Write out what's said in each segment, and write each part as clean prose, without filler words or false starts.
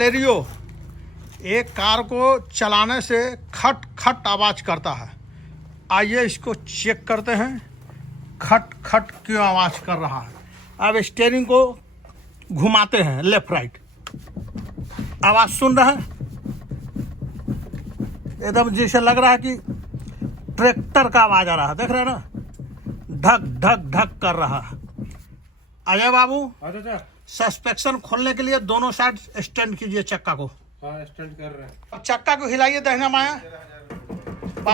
Stereo एक car को चलाने से खट खट आवाज़ करता है। आइए इसको चेक करते हैं खट खट क्यों आवाज़ कर रहा है। अब स्टीयरिंग को घुमाते हैं लेफ्ट राइट, आवाज़ सुन रहे हैं, एकदम जैसे लग रहा है कि ट्रैक्टर का आवाज़ आ रहा है। देख रहे हैं ना, धक धक धक कर रहा है। अजय बाबू, सस्पेंशन खोलने के लिए दोनों साइड स्टैंड कीजिए चक्का को। हाँ, स्टैंड कर रहे हैं। अब चक्का को हिलाइए दाहिना बायां।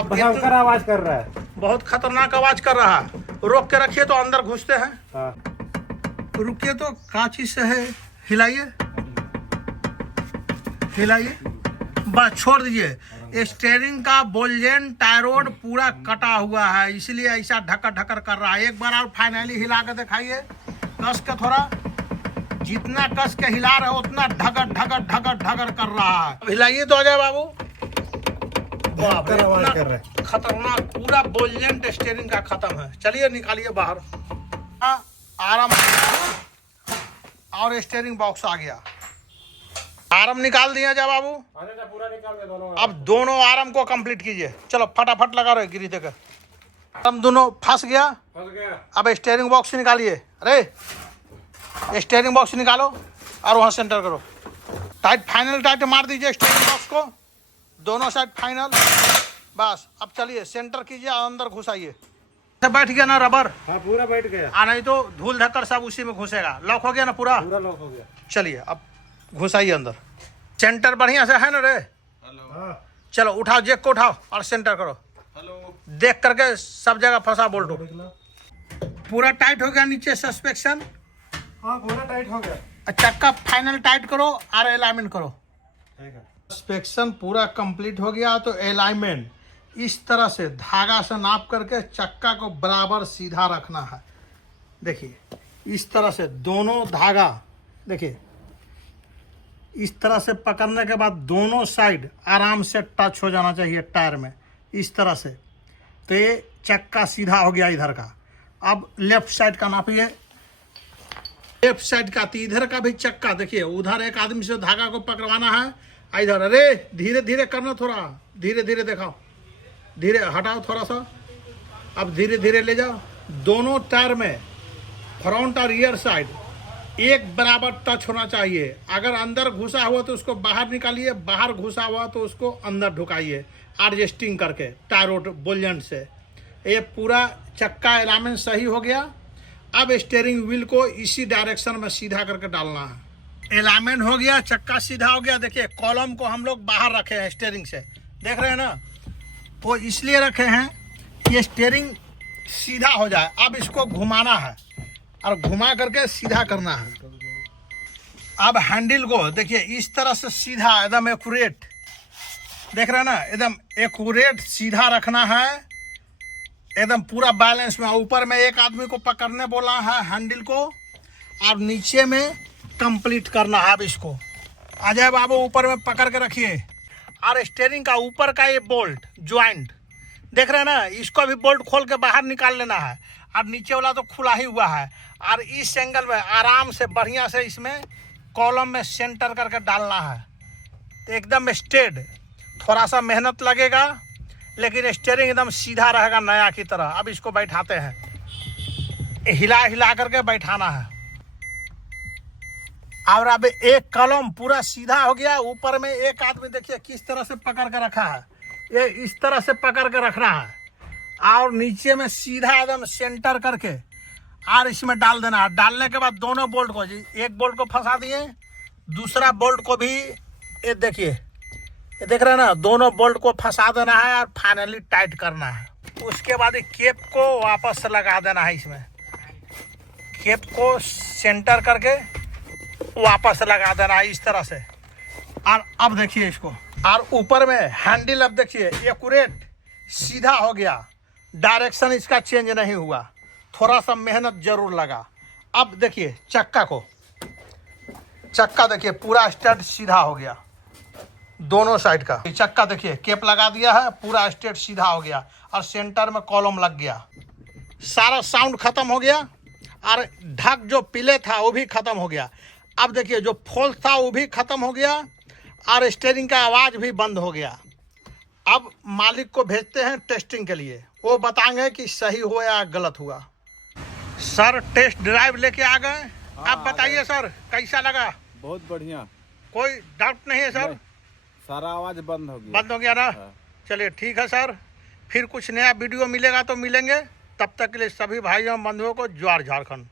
भयंकर आवाज कर रहा है, बहुत खतरनाक आवाज कर रहा है। रोक के रखिए तो अंदर घुसते हैं। हाँ। रुकिए तो कांची से है, हिलाइए हिलाइए, बस छोड़ दीजिए। स्टीयरिंग का बोल्जेन टायरोड पूरा कटा हुआ है, इसलिए ऐसा ढकर ढकर कर रहा है। एक बार और फाइनली हिला कर दिखाइए, कस के थोड़ा, जितना कस के हिला रहे हो उतना ढगर ढगर ढगर ढगर कर रहा है। हिलाइए तो अजय बाबू, आवाज कर रहा है, खतरनाक, पूरा बोल्जेन स्टीयरिंग का खत्म है। चलिए निकालिए बाहर। आराम, और स्टीयरिंग बॉक्स आ गया। आराम निकाल दिया अजय बाबू। पूरा निकाल दे दोनों। अब दोनों आराम को कंप्लीट कीजिए। चलो फटाफट लगा रहे गिरी देकर। आराम दोनों फंस गया। अब स्टीयरिंग बॉक्स निकालिए। अरे स्टीयरिंग बॉक्स निकालो और वहाँ सेंटर करो। टाइट, फाइनल टाइट मार दीजिए स्टीयरिंग बॉक्स को, दोनों साइड फाइनल। बस अब चलिए सेंटर कीजिए, अंदर घुसाइए। बैठ गया ना रबर? हाँ, पूरा बैठ गया। नहीं तो धूल धक्कर सब उसी में घुसेगा। लॉक हो गया ना पूरा? पूरा लॉक हो गया। चलिए अब घुसाइए अंदर। सेंटर बढ़िया से है ना रे? हेलो। चलो उठाओ, जेक को उठाओ और सेंटर करो। हेलो। देख करके सब जगह फंसा बोल्ट हो। पूरा टाइट हो गया नीचे सस्पेंशन। हाँ, पूरा टाइट हो गया। चक्का फाइनल टाइट करो और अलाइनमेंट करो। सस्पेंशन पूरा कंप्लीट हो गया तो अलाइनमेंट इस तरह से धागा से नाप करके चक्का को बराबर सीधा रखना है। देखिए इस तरह से दोनों धागा, देखिए इस तरह से पकड़ने के बाद दोनों साइड आराम से टच हो जाना चाहिए टायर में, इस तरह से। तो ये चक्का सीधा हो गया इधर का। अब लेफ्ट साइड का नापिए, लेफ्ट साइड का, तो इधर का भी चक्का देखिए, उधर एक आदमी से धागा को पकड़वाना है, इधर। अरे धीरे धीरे करना, थोड़ा धीरे धीरे दिखाओ, धीरे हटाओ थोड़ा सा। अब धीरे धीरे ले जाओ। दोनों टायर में फ्रंट और रियर साइड एक बराबर टच होना चाहिए। अगर अंदर घुसा हुआ तो उसको बाहर निकालिए, बाहर घुसा हुआ तो उसको अंदर ढुकाइए, एडजस्टिंग करके टायरोड बोल्जेंट से। ये पूरा चक्का अलाइनमेंट सही हो गया। अब स्टीयरिंग व्हील को इसी डायरेक्शन में सीधा करके डालना है। अलाइनमेंट हो गया, चक्का सीधा हो गया। देखिए कॉलम को हम लोग बाहर रखे हैं स्टीयरिंग से, देख रहे हैं ना? वो इसलिए रखे हैं कि स्टीयरिंग सीधा हो जाए। अब इसको घुमाना है और घुमा करके सीधा करना है। अब हैंडल को देखिए इस तरह से सीधा, एकदम एक्यूरेट, देख रहे हैं ना? एकदम एक्यूरेट सीधा रखना है, एकदम पूरा बैलेंस में। ऊपर में एक आदमी को पकड़ने बोला है हैंडल को, और नीचे में कंप्लीट करना है। अब इसको अजय बाबू ऊपर में पकड़ के रखिए। और स्टीयरिंग का ऊपर का ये बोल्ट ज्वाइंट देख रहे हैं ना, इसको भी बोल्ट खोल के बाहर निकाल लेना है। और नीचे वाला तो खुला ही हुआ है। और इस एंगल में आराम से बढ़िया से इसमें कॉलम में सेंटर करके डालना है, तो एकदम स्ट्रेट। थोड़ा सा मेहनत लगेगा लेकिन स्टीयरिंग एकदम सीधा रहेगा नया की तरह। अब इसको बैठाते हैं, हिला हिला करके बैठाना है। और अब एक कॉलम पूरा सीधा हो गया। ऊपर में एक आदमी देखिए किस तरह से पकड़ के रखा है, ये इस तरह से पकड़ के रखना है। और नीचे में सीधा एकदम सेंटर करके और इसमें डाल देना है। डालने के बाद दोनों बोल्ट को, एक बोल्ट को फंसा दिए, दूसरा बोल्ट को भी ये देखिए, ये देख रहे हैं ना, दोनों बोल्ट को फंसा देना है और फाइनली टाइट करना है। उसके बाद केप को वापस से लगा देना है। इसमें केप को सेंटर करके वापस लगा देना है इस तरह से। और अब देखिए इसको, और ऊपर में हैंडल अब देखिए एक्यूरेट सीधा हो गया, डायरेक्शन इसका चेंज नहीं हुआ। थोड़ा सा मेहनत जरूर लगा। अब देखिए चक्का को, चक्का देखिए पूरा स्ट्रेट सीधा हो गया दोनों साइड का। चक्का देखिए केप लगा दिया है, पूरा स्ट्रेट सीधा हो गया और सेंटर में कॉलम लग गया। सारा साउंड खत्म हो गया और ढक जो पीले था वो भी खत्म हो गया। अब देखिए जो फॉल्ट था वो भी खत्म हो गया और स्टीयरिंग का आवाज़ भी बंद हो गया। अब मालिक को भेजते हैं टेस्टिंग के लिए, वो बताएंगे कि सही हुआ या गलत हुआ। सर टेस्ट ड्राइव लेके आ गए। आप बताइए सर कैसा लगा? बहुत बढ़िया। कोई डाउट नहीं है सर? सारा आवाज बंद हो गया। बंद हो गया ना? हाँ। चलिए ठीक है सर, फिर कुछ नया वीडियो मिलेगा तो मिलेंगे। तब तक के लिए सभी भाइयों बंधुओं को जोहार झारखंड।